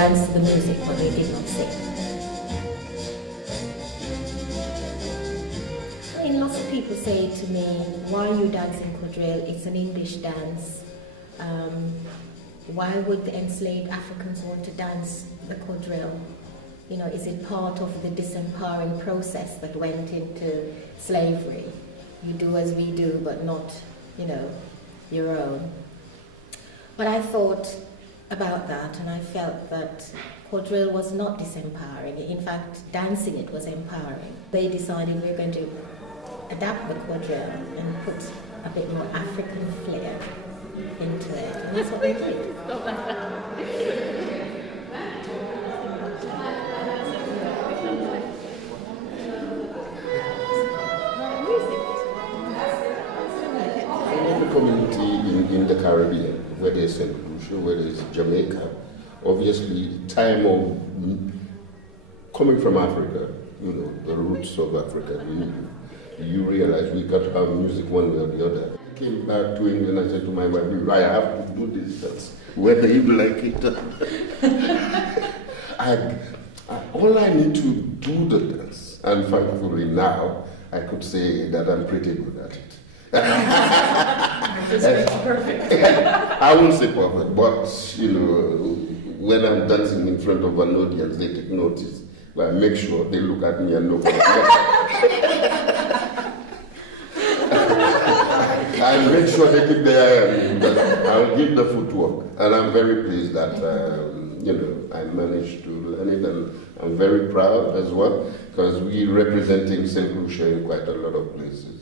danced to the music, but they did not sing. I mean, lots of people say to me, why are you dancing quadrille? It's an English dance. Why would the enslaved Africans want to dance the quadrille? You know, is it part of the disempowering process that went into slavery? You do as we do, but not, you know, your own. But I thought about that, and I felt that quadrille was not disempowering. In fact, dancing it was empowering. They decided we're going to adapt the quadrille and put a bit more African flair into it, and that's what they did. Community in the Caribbean, whether it's St. Lucia, whether it's Jamaica, obviously time of coming from Africa, you know, the roots of Africa, you realize we got to have music one way or the other. I came back to England and I said to my wife, I have to do this dance, whether you like it. All I need to do the dance, and thankfully now I could say that I'm pretty good at it. It's perfect. I won't say perfect, but you know, when I'm dancing in front of an audience, they take notice. But I make sure they look at me and know. I make sure they keep their eye on me. I'll give the footwork, and I'm very pleased that you know, I managed to learn it, and I'm very proud as well because we're representing St. Lucia in quite a lot of places.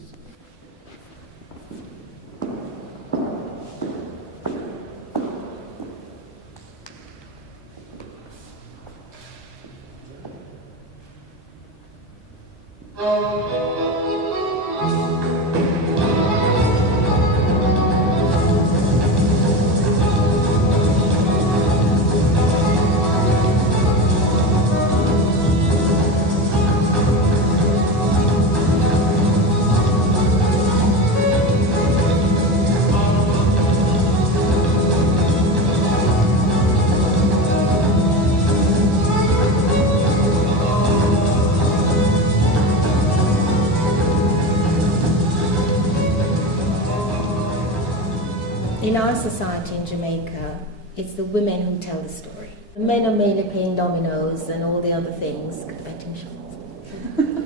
In our society in Jamaica, it's the women who tell the story. The men are mainly playing dominoes and all the other things, betting shop,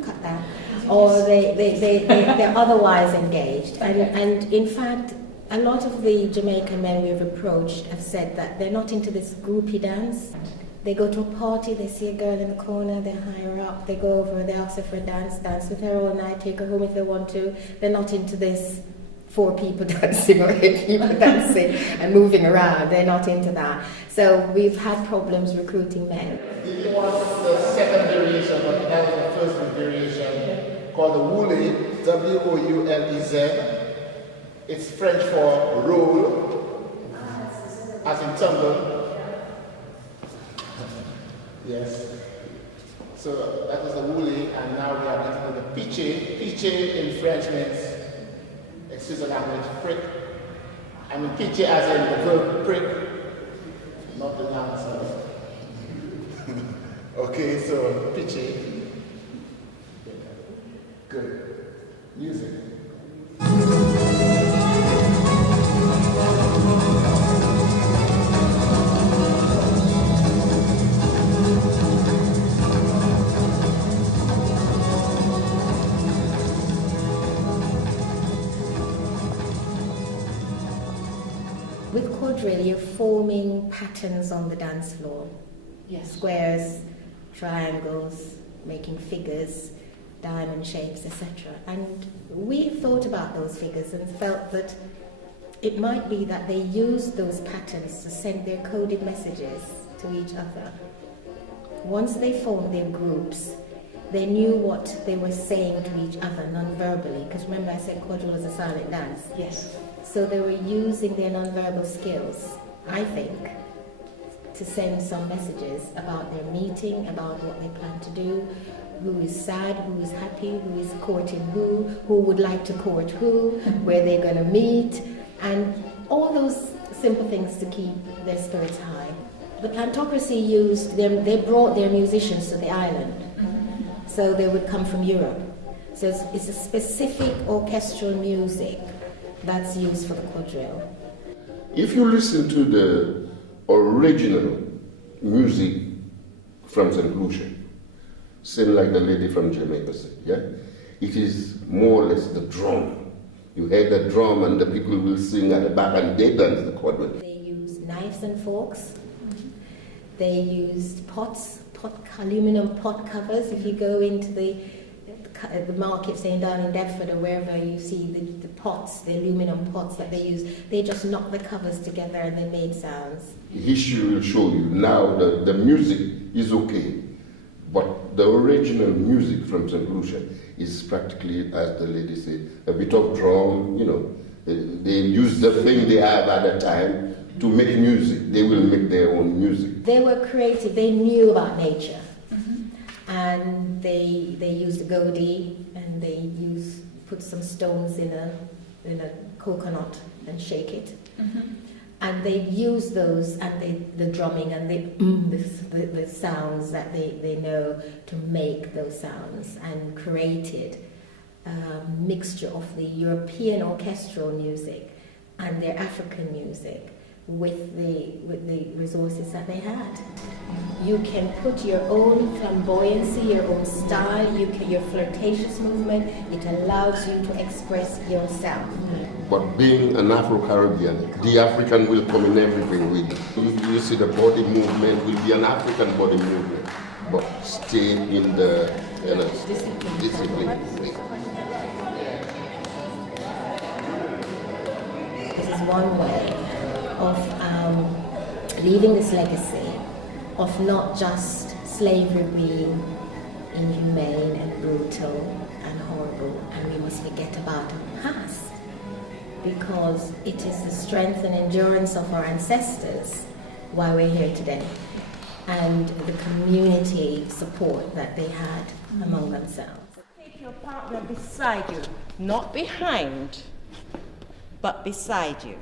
cut that, or they're otherwise engaged. And in fact, a lot of the Jamaican men we've approached have said that they're not into this groupie dance. They go to a party, they see a girl in the corner, they hire her up, they go over, they ask her for a dance with her all night, take her home if they want to. They're not into this 4 people dancing or 8 people dancing and moving around. They're not into that. So we've had problems recruiting men. It was the second variation, but that was the first variation, called the Woulez, W-O-U-L-E-Z. It's French for roll, as in tumble. Yes. So that was the Woulez, and now we are getting the Piche. Piche in French means, excuse the language, prick. I mean piche as in the verb prick, not the noun itself. Okay, so piche. Good. Music. With quadrille, you're forming patterns on the dance floor. Yes. Squares, triangles, making figures, diamond shapes, etc. And we thought about those figures and felt that it might be that they used those patterns to send their coded messages to each other. Once they formed their groups, they knew what they were saying to each other non-verbally, because remember I said quadrille was a silent dance. Yes. So they were using their non-verbal skills, I think, to send some messages about their meeting, about what they plan to do, who is sad, who is happy, who is courting who would like to court who, where they're going to meet, and all those simple things to keep their spirits high. The Plantocracy used them, they brought their musicians to the island. So they would come from Europe. So it's a specific orchestral music that's used for the quadrille. If you listen to the original music from St. Lucia, sing like the lady from Jamaica said, yeah? It is more or less the drum. You hear the drum and the people will sing at the back and they dance the quadrille. They used knives and forks. They used pots, aluminum pot covers. If you go into the market, say down in Deptford or wherever, you see the pots, the aluminum pots that they use. They just knocked the covers together and they made sounds. History will show you now the music is okay, but the original music from St. Lucia is practically, as the lady said, a bit of drum, you know. They use the thing they have at the time to make music. They will make their own music. They were creative. They knew about nature. And they used a goatee and they put some stones in a coconut and shake it. And they use those and the drumming and the sounds that they know to make those sounds, and created a mixture of the European orchestral music and their African music with the resources that they had. You can put your own flamboyancy, your own style, your flirtatious movement. It allows you to express yourself. But being an Afro-Caribbean, the African will come in everything with it. You see the body movement will be an African body movement, but stay in the discipline. This is one way of leaving this legacy of not just slavery being inhumane and brutal and horrible, and we must forget about our past, because it is the strength and endurance of our ancestors why we're here today, and the community support that they had among themselves. Take your partner beside you, not behind, but beside you.